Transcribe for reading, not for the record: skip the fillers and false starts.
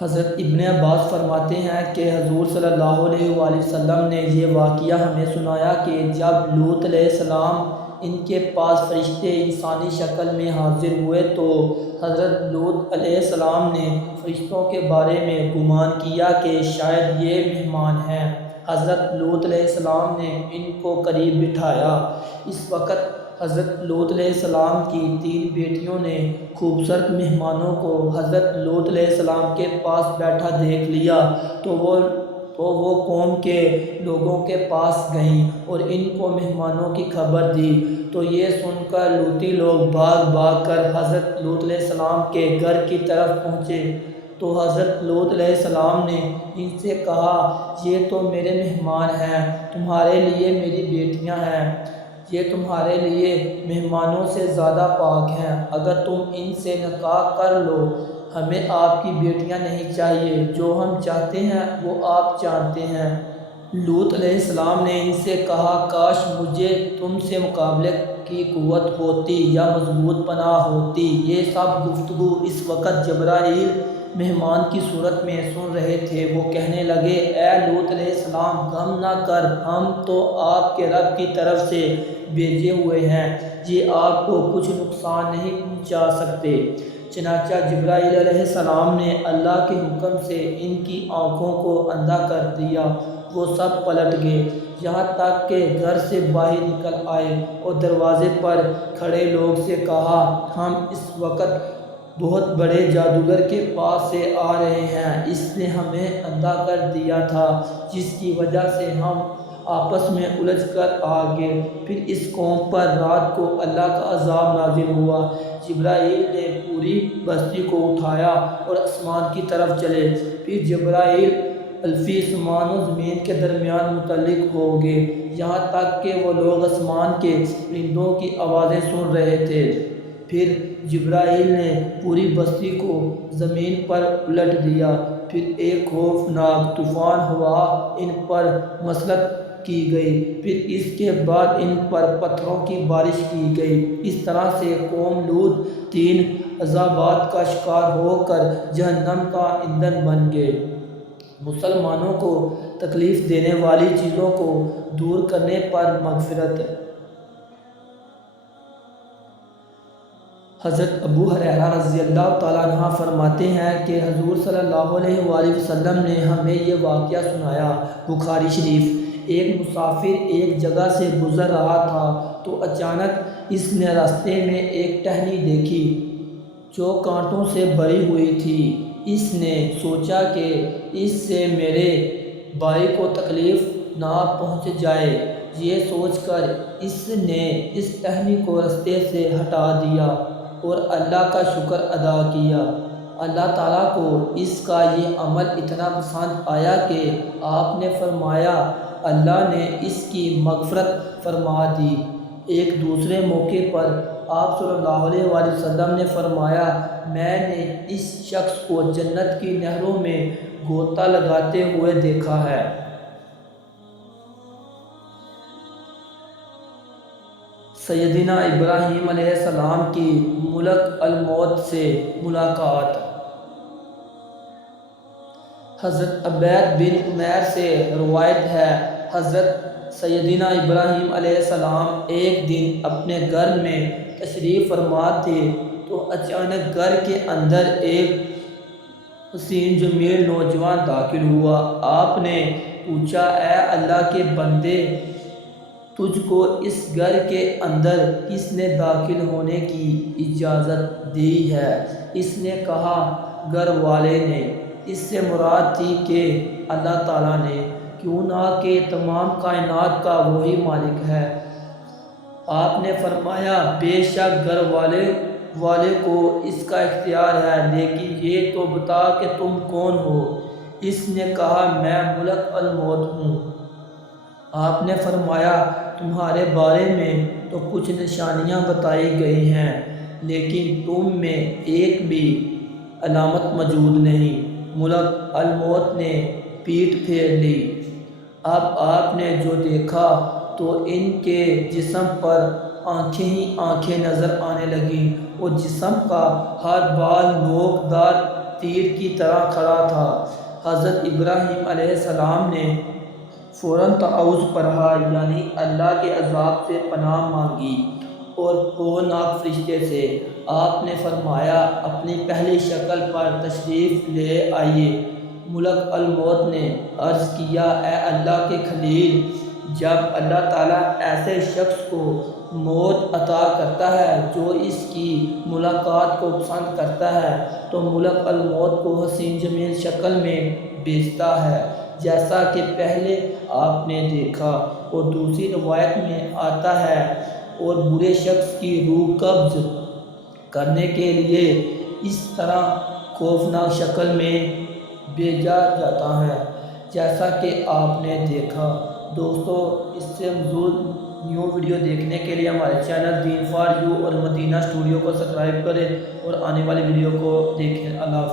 حضرت ابن عباس فرماتے ہیں کہ حضور صلی اللہ علیہ وآلہ وسلم نے یہ واقعہ ہمیں سنایا کہ جب لوط علیہ السلام ان کے پاس فرشتے انسانی شکل میں حاضر ہوئے تو حضرت لوط علیہ السلام نے فرشتوں کے بارے میں گمان کیا کہ شاید یہ مہمان ہیں۔ حضرت لوط علیہ السلام نے ان کو قریب بٹھایا۔ اس وقت حضرت لوط علیہ السلام کی 3 بیٹیوں نے خوبصورت مہمانوں کو حضرت لوط علیہ السلام کے پاس بیٹھا دیکھ لیا تو وہ قوم کے لوگوں کے پاس گئیں اور ان کو مہمانوں کی خبر دی۔ تو یہ سن کر لوطی لوگ بھاگ بھاگ کر حضرت لوط علیہ السلام کے گھر کی طرف پہنچے تو حضرت لوط علیہ السلام نے ان سے کہا، یہ تو میرے مہمان ہیں، تمہارے لیے میری بیٹیاں ہیں، یہ تمہارے لیے مہمانوں سے زیادہ پاک ہیں، اگر تم ان سے نکاح کر لو، ہمیں آپ کی بیٹیاں نہیں چاہیے، جو ہم چاہتے ہیں وہ آپ جانتے ہیں۔ لوط علیہ السلام نے ان سے کہا، کاش مجھے تم سے مقابلے کی قوت ہوتی یا مضبوط پناہ ہوتی۔ یہ سب گفتگو اس وقت جبرائیل مہمان کی صورت میں سن رہے تھے۔ وہ کہنے لگے، اے لوط علیہ السلام، غم نہ کر، ہم تو آپ کے رب کی طرف سے بھیجے ہوئے ہیں، یہ آپ کو کچھ نقصان نہیں پہنچا سکتے۔ چنانچہ جبرائیل علیہ السلام نے اللہ کے حکم سے ان کی آنکھوں کو اندھا کر دیا، وہ سب پلٹ گئے، یہاں تک کہ گھر سے باہر نکل آئے اور دروازے پر کھڑے لوگ سے کہا، ہم اس وقت بہت بڑے جادوگر کے پاس سے آ رہے ہیں، اس نے ہمیں اندھا کر دیا تھا، جس کی وجہ سے ہم آپس میں الجھ کر آ گئے۔ پھر اس قوم پر رات کو اللہ کا عذاب نازل ہوا۔ جبرائیل نے پوری بستی کو اٹھایا اور آسمان کی طرف چلے۔ پھر جبرائیل الفی آسمان و زمین کے درمیان متعلق ہو گئے، یہاں تک کہ وہ لوگ آسمان کے پرندوں کی آوازیں سن رہے تھے۔ پھر جبرائیل نے پوری بستی کو زمین پر الٹ دیا، پھر ایک خوفناک طوفان ہوا ان پر مسلط کی گئی، پھر اس کے بعد ان پر پتھروں کی بارش کی گئی۔ اس طرح سے قوم لوط 3 عذابات کا شکار ہو کر جہنم کا ایندھن بن گئے۔ مسلمانوں کو تکلیف دینے والی چیزوں کو دور کرنے پر مغفرت۔ حضرت ابو ہریرہ رضی اللہ تعالیٰ عنہ فرماتے ہیں کہ حضور صلی اللہ علیہ وآلہ وسلم نے ہمیں یہ واقعہ سنایا۔ بخاری شریف۔ ایک مسافر ایک جگہ سے گزر رہا تھا تو اچانک اس نے راستے میں ایک ٹہنی دیکھی جو کانٹوں سے بھری ہوئی تھی۔ اس نے سوچا کہ اس سے میرے بھائی کو تکلیف نہ پہنچ جائے، یہ سوچ کر اس نے اس ٹہنی کو راستے سے ہٹا دیا اور اللہ کا شکر ادا کیا۔ اللہ تعالیٰ کو اس کا یہ عمل اتنا پسند آیا کہ آپ نے فرمایا، اللہ نے اس کی مغفرت فرما دی۔ ایک دوسرے موقع پر آپ صلی اللہ علیہ وآلہ وسلم نے فرمایا، میں نے اس شخص کو جنت کی نہروں میں غوطہ لگاتے ہوئے دیکھا ہے۔ سیدنا ابراہیم علیہ السلام کی ملک الموت سے ملاقات۔ حضرت عبید بن عمیر سے روایت ہے، حضرت سیدنا ابراہیم علیہ السلام ایک دن اپنے گھر میں تشریف فرما تھے تو اچانک گھر کے اندر ایک حسین جمیل نوجوان داخل ہوا۔ آپ نے پوچھا، اے اللہ کے بندے، تجھ کو اس گھر کے اندر کس نے داخل ہونے کی اجازت دی ہے؟ اس نے کہا، گھر والے نے۔ اس سے مراد تھی کہ اللہ تعالیٰ نے، کیوں نہ کہ تمام کائنات کا وہی مالک ہے۔ آپ نے فرمایا، بے شک گھر والے کو اس کا اختیار ہے، لیکن یہ تو بتا کہ تم کون ہو؟ اس نے کہا، میں ملک الموت ہوں۔ آپ نے فرمایا، تمہارے بارے میں تو کچھ نشانیاں بتائی گئی ہیں، لیکن تم میں ایک بھی علامت موجود نہیں۔ ملک الموت نے پیٹھ پھیر لی۔ اب آپ نے جو دیکھا تو ان کے جسم پر آنکھیں ہی آنکھیں نظر آنے لگیں اور جسم کا ہر بال نوک دار تیر کی طرح کھڑا تھا۔ حضرت ابراہیم علیہ السلام نے فوراً تعوذ پڑھا، یعنی اللہ کے عذاب سے پناہ مانگی، اور ہولناک فرشتے سے آپ نے فرمایا اپنی پہلی شکل پر تشریف لے آئیے۔ ملک الموت نے عرض کیا اے اللہ کے خلیل، جب اللہ تعالیٰ ایسے شخص کو موت عطا کرتا ہے جو اس کی ملاقات کو پسند کرتا ہے تو ملک الموت کو حسین جمیل شکل میں بھیجتا ہے جیسا کہ پہلے آپ نے دیکھا، اور دوسری روایت میں آتا ہے اور برے شخص کی روح قبض کرنے کے لیے اس طرح خوفناک شکل میں بھیجا جاتا ہے جیسا کہ آپ نے دیکھا۔ دوستو، اس سے مزید نیو ویڈیو دیکھنے کے لیے ہمارے چینل دین فار یو اور مدینہ اسٹوڈیو کو سبسکرائب کریں اور آنے والی ویڈیو کو دیکھیں۔ اللہ حافظ۔